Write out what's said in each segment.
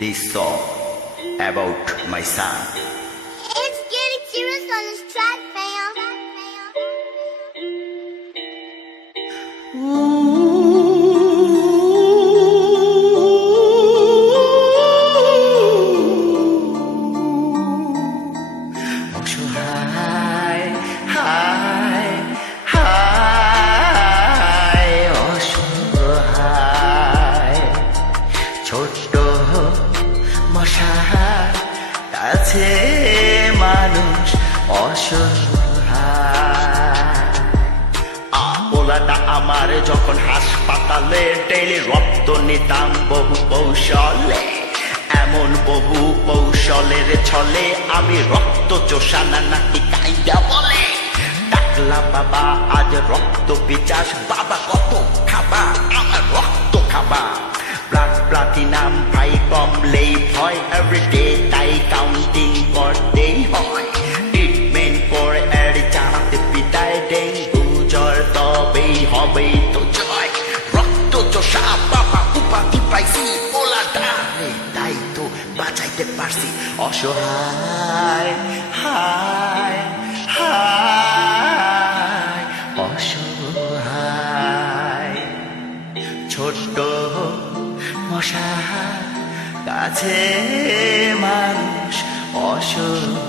this song about my son. It's getting serious on this track, fam. অসহায় হায় হায় অসহায় ছোট্ট মশার কাছে মানুষ অসহায়। পোলাটা আমার যখন হাসপাতালে ডেইলি রক্ত নিতাম বহু কৌশলে, এমন বহু কৌশলের ছলে আমি রক্ত চোষানা নাকি কাইডা বলে ডাকলা বাবা আজ রক্ত বিচাস। বাবা কত খাবা আমার রক্ত খাবা, ব্লাড প্লাটিনাম ভাই কমলেই ভয়, এভরিডে তাই কাউন্টিং করতেই হয়। ট্রিটমেন্ট করে এর চালাতে বিদায়, ডেঙ্গু জ্বর তবেই হবেই তো জয়। রক্ত চোষা বাবা উপাধি পাইছি, পোলাটা তাই তো বাঁচাইতে পারছি। অসহায় হায় হায় অসহায় ছোট্ট মশার কাছে মানুষ অসহায়।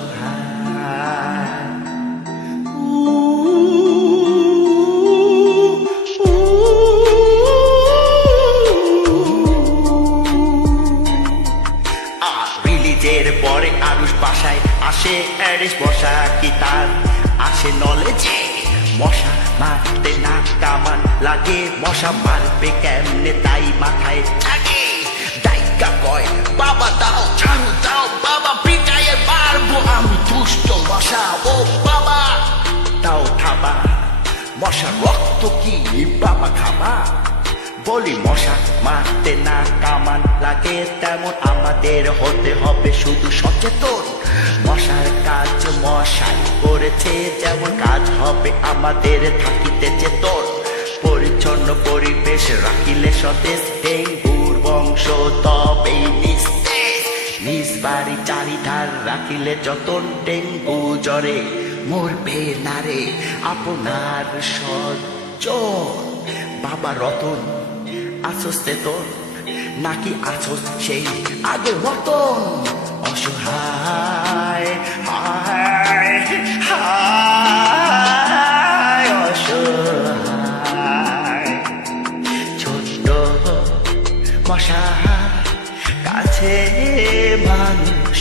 রিলিজের পরে আরুষ বাসায় আসে, অ্যারিস বসা কি তার আসে নলেজে? মশা মারতে না কামান লাগে, মশা মারবে কেমনে তাই মাথায় থাকে। দায়িকা কয় বাবা দাও ঝাড়ু দাও, বাবা পিটাইয়ে মারবো আমি দুষ্ট মশা। ও বাবা দাও থাবা, মশা রক্ত কি বাবা খাবা? বলি মশা মারতে না কামান লাগে, তেমন আমাদের হতে হবে শুধু সচেতন। মশার কাজ মশাই করেছে, যেমন কাজ হবে আমাদের থাকিতে চেতন। পরিচ্ছন্ন পরিবেশ রাখিলে সতেজ, ডেঙ্গুর বংশ তবেই নিস্তেজ। নিজ বাড়ি চারিধার রাখিলে যতন, ডেঙ্গু জ্বরে মরবে না রে আপনার সজ্জন। বাবা রতন আছোস তেতন নাকি আছোস সেই আগের মতন? অসহায় হায় হায় অসহায় ছোট্ট মশা কাছে মানুষ